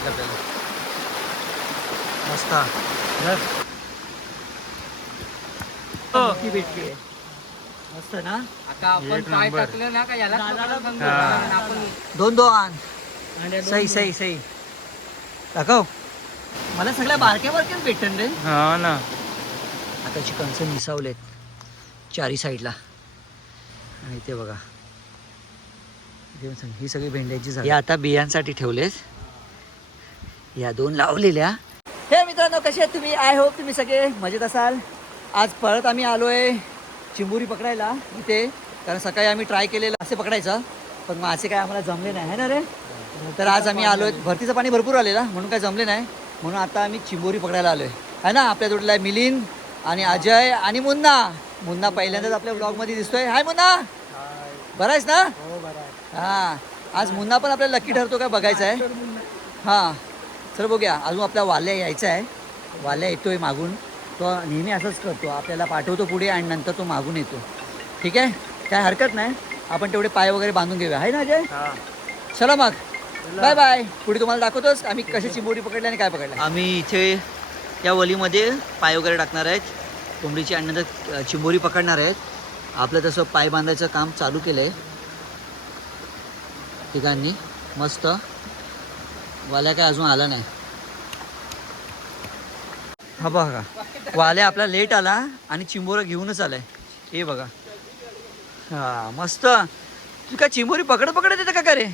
भेटलं आपल्याला मस्त. मोठी भेटली आहे मस्त ना. आता आपण पाय टाकलं ना का याला आपण दोन दोन सही सही सही दाखव. मला सगळ्या बारक्या बारक्याच भेटन रे. हा ना. आता चिकनचं निसावलेत चारी साईडला. आणि ते बघा ही सगळी भेंड्याची झाडे आता बियांसाठी ठेवलेत. या दोन लावलेल्या. हे मित्रांनो कसे आहेत तुम्ही? आय होप तुम्ही सगळे मजेत असाल. आज परत आम्ही आलोय चिंबोरी पकडायला इथे. कारण सकाळी आम्ही ट्राय केलेलं असे पकडायचं पण मासे काय आम्हाला जमले नाही है ना रे. तर आज आम्ही आलोय. भरतीचं पाणी भरपूर आलेला म्हणून काय जमले नाही. म्हणून आता आम्ही चिंबोरी पकडायला आलोय है ना. आपल्या जोडला आहे मिलिंद आणि अजय आणि मुन्ना. मुन्ना पहिल्यांदाच आपल्या ब्लॉगमध्ये दिसतोय. हाय मुन्ना, बरा आहेस ना? हां, आज मुन्ना पण आपल्याला लकी ठरतो काय बघायचं आहे. हां चल बघूया. अजून आपला वाल्या यायचा आहे. वाल्या येतोय मागून. तो नेहमी असंच करतो, आपल्याला पाठवतो पुढे आणि नंतर तो मागून येतो. ठीक आहे, काय हरकत नाही. आपण तेवढे पाय वगैरे बांधून घेऊया आहे ना अजय. चला मग बाय बाय. पुढे तुम्हाला दाखवतोच आम्ही कशी चिंबोरी पकडली आणि काय पकडलं. आम्ही इथे या वलीमध्ये पाय वगैरे टाकणार आहेत कोंबडीची आणि नंतर चिंबोरी पकडणार आहेत. आपलं तसं पाय बांधायचं काम चालू केलं आहे ठिकाणी. मस्त. वाल्या काय अजून आला नाही. हा बघा वाल्या आपला लेट आला आणि चिंबोरं घेऊनच आलाय. हे बघा. हा मस्त. तू काय चिंबोरी पकड पकडत येतं का रे?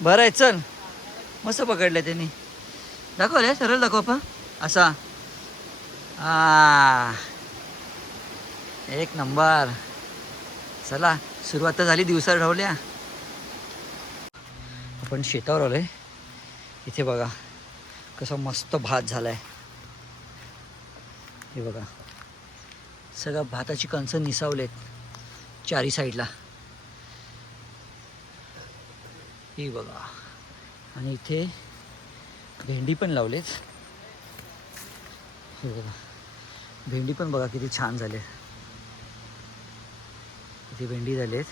बरं आहे चल. मस्त पकडलं त्यांनी. दाखवले सरळ दाखव आपण असा. हा एक नंबर. चला सुरुवात तर झाली दिवसा ढवल्या. आपण शेतावर आलोय. इथे बघा कसा मस्त भात झालाय. हे बघा सगळं भाताची कणसं निसावलेत चारी साईडला. हे बघा. आणि इथे भेंडी पण लावलेत. हे बघा भेंडी पण बघा किती छान झाले. इथे भेंडी झालेत.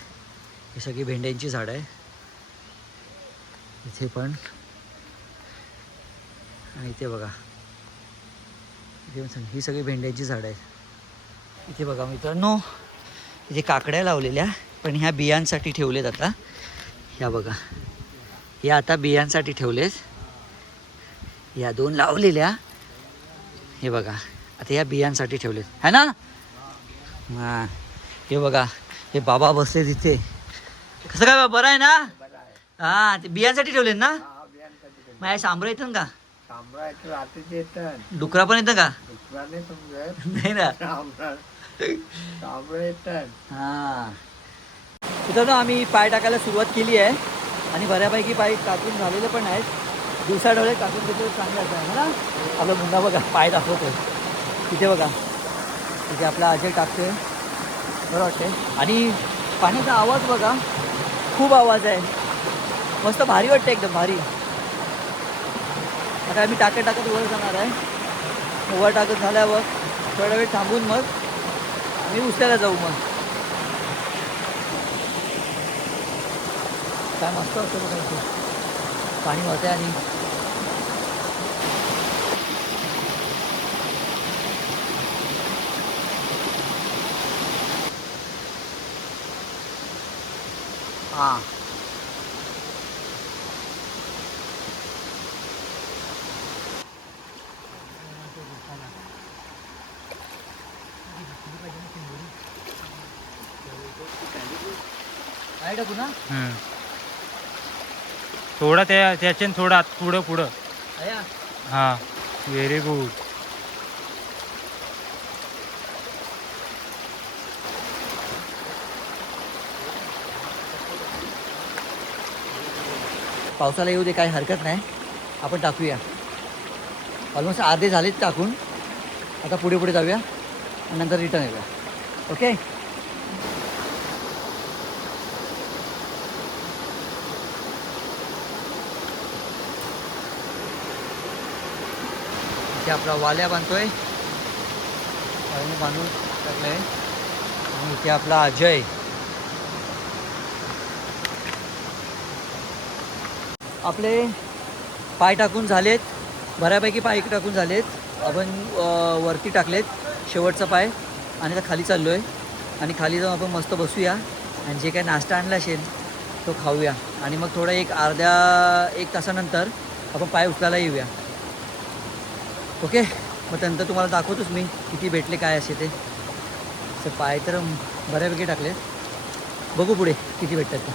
ही सगळी भेंड्यांची झाडं आहे इथे पण. आणि इथे बघा ही सगळी भेंड्यांची झाडं आहेत. इथे बघा मित्रांनो इथे काकड्या लावलेल्या पण ह्या बियांसाठी ठेवलेत आता. ह्या बघा या आता बियांसाठी ठेवलेत. या दोन लावलेल्या. हे बघा आता या बियांसाठी ठेवलेत है ना. हां हे बघा हे बाबा बसले तिथे. कसं काय बाबा बरं आहे ना? हां ते बियांसाठी ठेवलेत ना. माझ्या सांबरं येतं का? डुकरा पण येतं का? नाही ना. हां तिथं आम्ही पाय टाकायला सुरुवात केली आहे आणि बऱ्यापैकी पाय टाकून झालेले पण आहेत. दिवसा ढवळे टाकून घेतले चांगलं आहे ना. आपला मुन्ना बघा पाय दाखवतोय तिथे बघा. तिथे आपला अजय टाकतोय बरं वाटतंय. आणि पाण्याचा आवाज बघा खूप आवाज आहे. मस्त भारी वाटतं एकदम भारी. आता आम्ही टाकत वर जाणार आहे. वर टाकत झाल्यावर थोडा वेळ थांबून मग आम्ही उचलायला जाऊ. मग काय मस्त असतं बघा इथे पाणी वाहतंय. आणि हां काय टाकू ना. थोडा त्याच्याने थोडा पुढं पुढं. अया हां व्हेरी गुड. पावसाला येऊ दे काही हरकत नाही. आपण टाकूया. ऑलमोस्ट अर्धे झालेत टाकून. आता पुढे पुढे जाऊया आणि नंतर रिटर्न येऊया. ओके इथे आपला वाल्या बांधतोय. वाल्याने बांधून टाकलंय. आणि इथे आपला अजय. आपले पाय टाकून झालेत, बऱ्यापैकी पाय टाकून झालेत. आपण वरती टाकलेत शेवटचा पाय आणि आता खाली चाललो आहे. आणि खाली जाऊन आपण मस्त बसूया आणि जे काही नाश्ता आणला असेल तो खाऊया. आणि मग थोडं एक तासानंतर आपण पाय उचलायला येऊया. ओके, मग त्यानंतर तुम्हाला दाखवतोच मी किती भेटले काय असे ते. असं पाय तर बऱ्यापैकी टाकले. बघू पुढे किती भेटतात ते.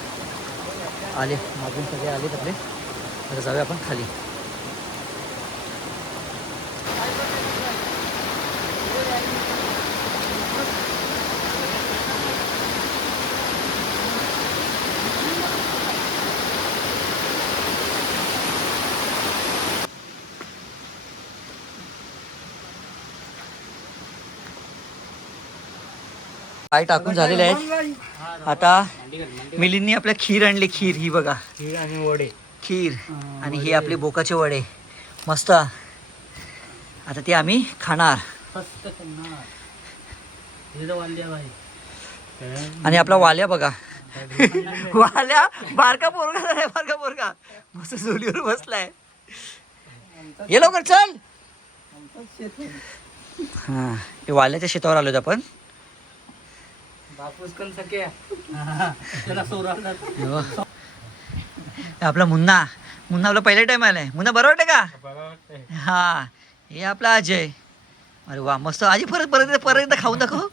आले मागून सगळे आलेत आपले. तर जाऊया आपण खाली. पाय टाकून झालेले आहेत. आता मिलींनी आपल्या खीर आणली. खीर ही बघा, खीर आणि वडे. खीर आणि हे आपले बोकाचे वडे मस्त. आता ते आम्ही खाणार. आणि आपला वाल्या बघा वाल्या बारका पोरगा झालाय, बारका पोरगा मस्त झोलीवर बसलाय. ये लवकर चल. हा, ते वाल्याच्या शेतावर आलोत आपण. आपला मुन्ना आपला पहिला टाइम आलाय. मुन्ना बरं वाटतं का? हा, हे आपला अजय. अरे वा मस्त. आजी परत परत परत एकदा खाऊन दाखव.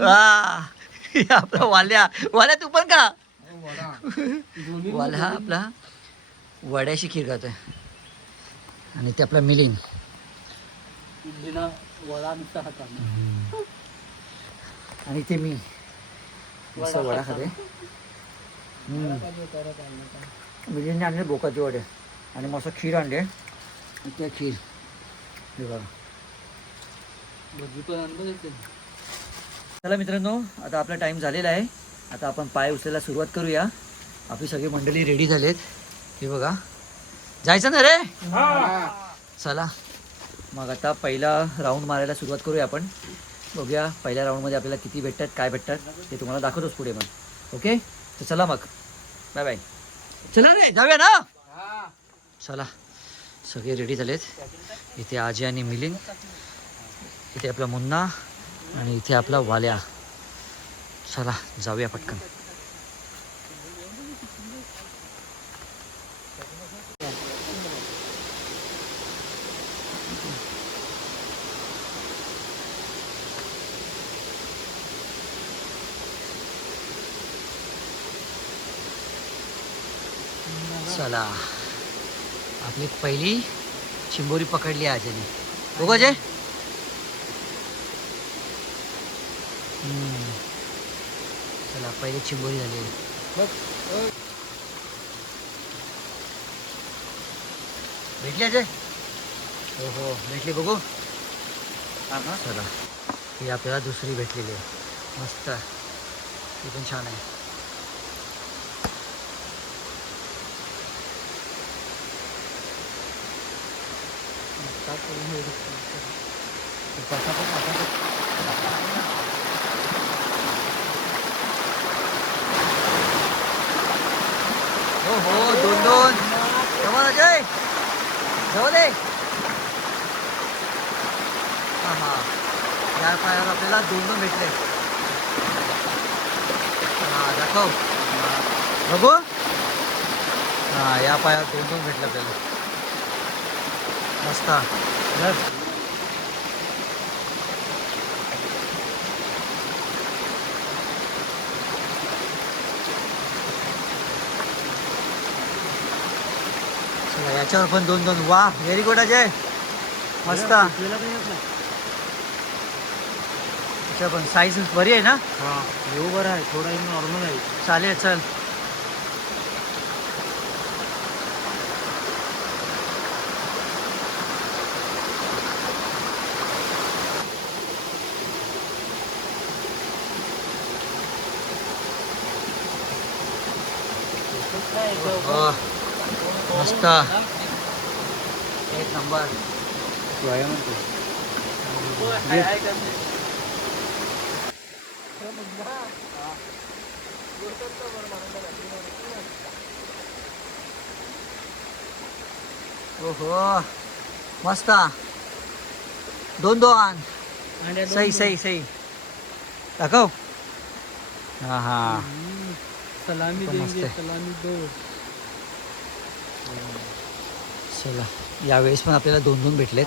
हा, हे आपला वाल्या. वाल्या तू पण का? वाल्या आपला वड्याशी खीर खातोय. आणि ते आपला मिलिंद आणि ते मी मस्त वडा खाते. मिलिंदने आणले बोकाचे वडे आणि मस्त खीर आणले. आणि त्या खीर हे बघा. चला मित्रांनो, आता आपला टाइम झालेला आहे. आता आपण पाय उचलायला सुरुवात करूया. आपली सगळी मंडळी रेडी झालेत. हे बघा, जायचं ना रे. चला मग आता पहिला राऊंड मारायला सुरुवात करूया आपण. बघूया पहिल्या राऊंडमध्ये आपल्याला किती भेटतात, काय भेटतात ते तुम्हाला दाखवतोच पुढे मग. ओके, तर चला मग, बाय बाय. चला रे जाऊया ना. चला सगळे रेडी झालेत. इथे आजी आणि मिलिंद, इथे आपला मुन्ना आणि इथे आपला वाल्या. चला जाऊया पटकन. चला आपली पहिली चिंबोरी पकडली आजीने. बघू अजय. चला पहिली चिंबोरी झाली. भेटली अजय? हो हो भेटली. बघू. चला ही आपल्याला दुसरी भेटलेली आहे. मस्त, ती पण छान आहे. हो हो, दोन दोन. जवळ अजय, जवळ दे. हा हा, या पायावर आपल्याला दोन दोन भेटले. हा दाखव. बघू. हा, या पायावर दोन दोन भेटले आपल्याला. मस्त. चला याच्यावर पण दोन दोन. वा, व्हेरी गुड अजय, मस्त. याच्यावर पण साईज बरी आहे ना? हा, येऊ बरं आहे, थोडा नॉर्मल आहे. चालेल चल. मस्त, एक नंबर. ओहो मस्त. दोन सही सही सही दाखव. हा हा सलामी तो मस्त देंगे, आहे. सलामी दो. चला यावेळेस पण आपल्याला 2 भेटलेत.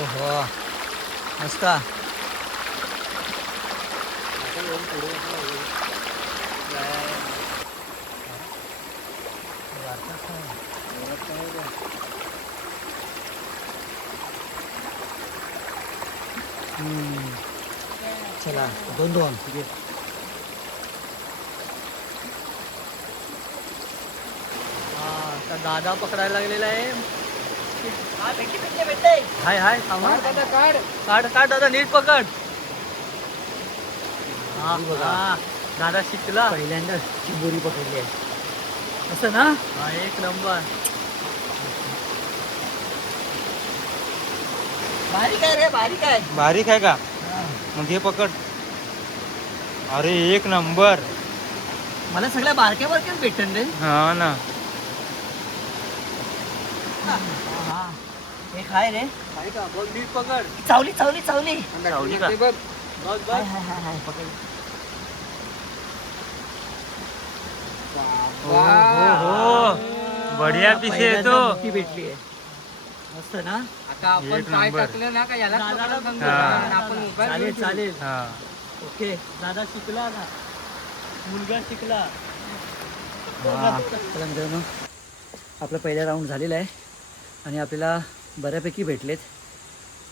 ओहो मस्त. चला 2 हा दादा पकडायला लागलेला आहे. भेटते. हाय हाय थांबा. काढ काढ दादा नीट पकड. हा ही बघा. हा. दादा शिकला पहिल्यांदा चिंबोरी पकडली आहे असं ना. हा एक नंबर. बारीक आहे रे बारीक आहे. बारीक आहे का? मग हे पकड. अरे एक नंबर. मला सगळ्या बारक्या बारक्याच भेटन रे. हा ना. हे काय रे. हाय का बघ नीट पकड. चावली चावली चावली. चावली का? बघ बघ हाय बघ. हाय हाय हाय पकड. हो हो बढिया पीस आहे तो. मोठी भेटली आहे. मस्त ना. आता आपण एक पाय नंबर. टाकलं ना का याला दादाला समजा. हा. आणि आपण मोबाईल चालेल घेऊन चालेल. हा ओके. दादा शिकला ना. मुलगा शिकला. चला मित्रांनो आपला पहिला राऊंड झालेला आहे आणि आपल्याला बऱ्यापैकी भेटलेत.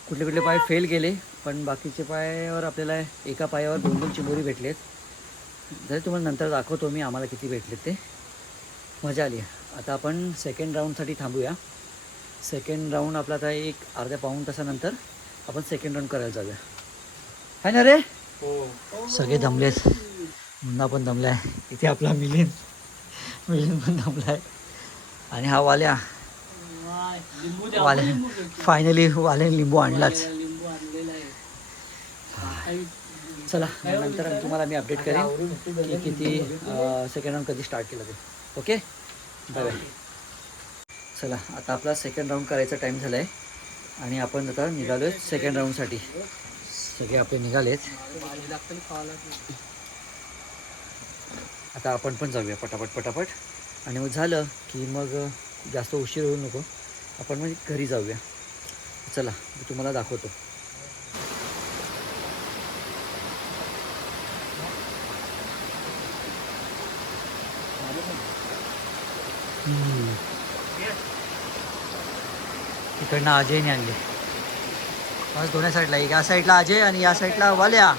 कुठले कुठले पाय फेल गेले पण बाकीचे पायावर आपल्याला एका पायावर 2 चिंबोरी भेटलेत. जरी तुम्हाला नंतर दाखवतो मी आम्हाला किती भेटलेत ते. मजा आली. आता आपण सेकंड राऊंडसाठी थांबूया. सेकंड राऊंड आपला आता एक अर्ध्या पाऊण तासानंतर आपण सेकंड राऊंड करायला जाऊया. आहे ना रे. सगळे दमलेत. मुन्ना पण दमला आहे. इथे आपला मिलिंद पण दमला आहे आणि हा वाल्या लिंबू द्या. वाल्या फायनली वाल्याने लिंबू आणलाच. लिंबू आणलेला आहे. चला मग नंतर तुम्हाला मी अपडेट करेन की किती सेकंड राऊंड कधी स्टार्ट केलं ते. Okay bye bye. चला आता आपला सेकंड राऊंड करायचा टाईम झाला आहे आणि आपण आता निघालो आहे सेकंड राऊंडसाठी. सगळे आपले निघालेत. आता आपण पण जाऊया पटापट पटापट आणि मग झालं की मग जास्त उशीर होऊ नको. आपण मग घरी जाऊया. चला मी तुम्हाला दाखवतो. इकडनं अजयने आणले. बस दोन्ही साईडला. या साईडला अजय आणि या साईडला वाल्या.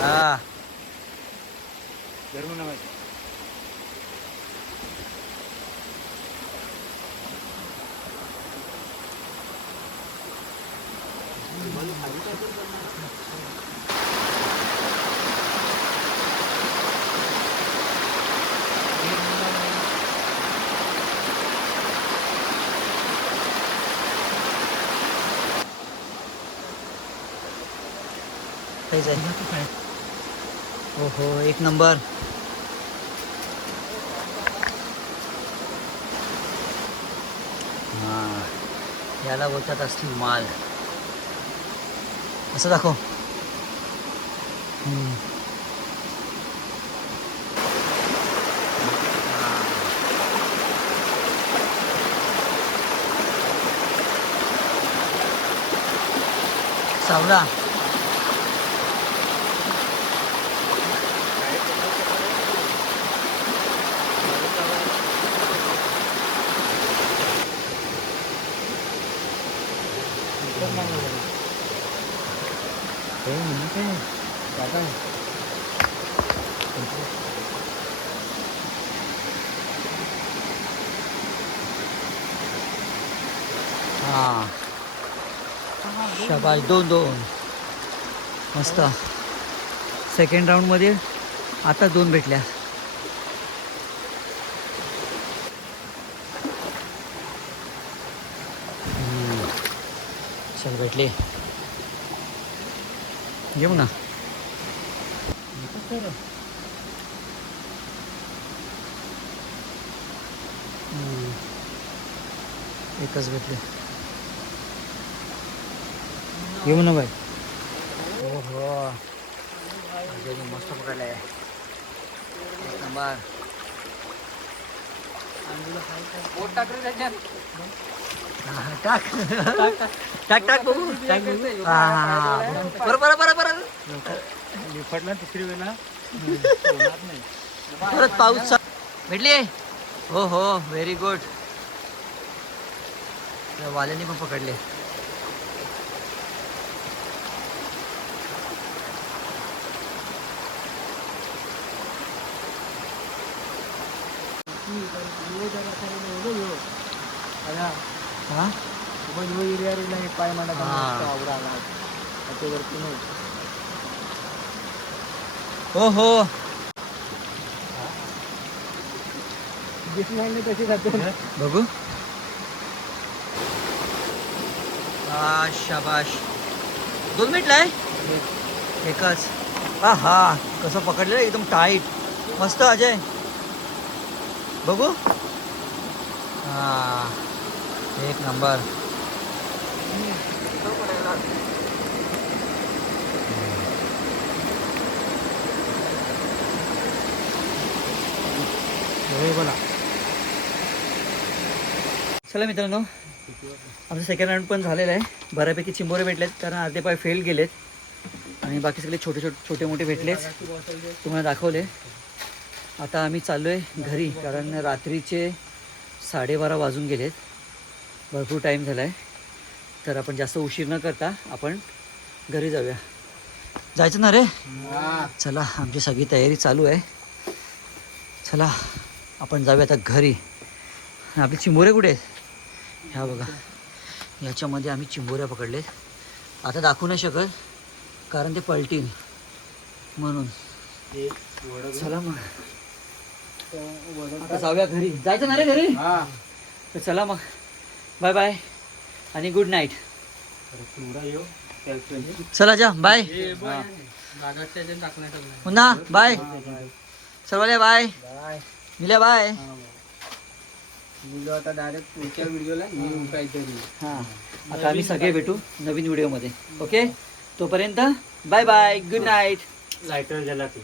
हा काही जाईल. ओहो एक नंबर. हां याला बोलतात असली माल. असं दाखव. सावला. हां शाबाश 2-2 मस्त. सेकंड राऊंडमध्ये आता 2 भेटल्या. चल भेटले घेऊ ना. एकच भेटले. घेऊ ना बाई. ओहो अजय मस्त पकडलाय. एक नंबर. बोट टाक रे त्याच्यात. टाक टाक टाक बघू. बरोबर बरोबर बरोबर. निफाडला तिसरी वेळेला परत पाऊस भेटली. हो हो व्हेरी गुड. वाल्याने पण पकडले. हा पाय मला हो हो तशी खाते बघू. शाबाश 2 भेटलाय. एकच. हा हा कसं पकडलं एकदम टाईट. मस्त अजय बघू. हा एक नंबर. बोला. चला मित्रांनो आमचं सेकंड राऊंड पण झालेलं आहे. बऱ्यापैकी चिंबोरे भेटलेत कारण अर्धे पाय फेल गेलेत आणि बाकी सगळे छोटे मोठे भेटलेच. तुम्हाला दाखवले. आता आम्ही चाललो आहे घरी कारण रात्रीचे 12:30 वाजून गेलेत. भरपूर टाईम झाला आहे. तर आपण जास्त उशीर न करता आपण घरी जाऊया. जायचं ना रे. चला आमची सगळी तयारी चालू आहे. चला आपण जाऊया आता घरी. आपले चिंबोरे कुठे आहेत? ह्या बघा याच्यामध्ये आम्ही चिंबोऱ्या पकडलेत. आता दाखवू नाही शकत कारण ते पलटीन म्हणून. चला मग आता जाऊया घरी. जायचं ना रे घरी. तर चला मग बाय बाय आणि गुड नाईट. चला जा बाय. पुन्हा बाय सर्वाले. बाय मिल्या. बाय. आता डायरेक्ट पुढच्या व्हिडिओला येऊ काहीतरी. हां आता आम्ही सगळे भेटू नवीन व्हिडिओमध्ये. ओके तोपर्यंत बाय बाय गुड नाईट. लायटर झाला ते.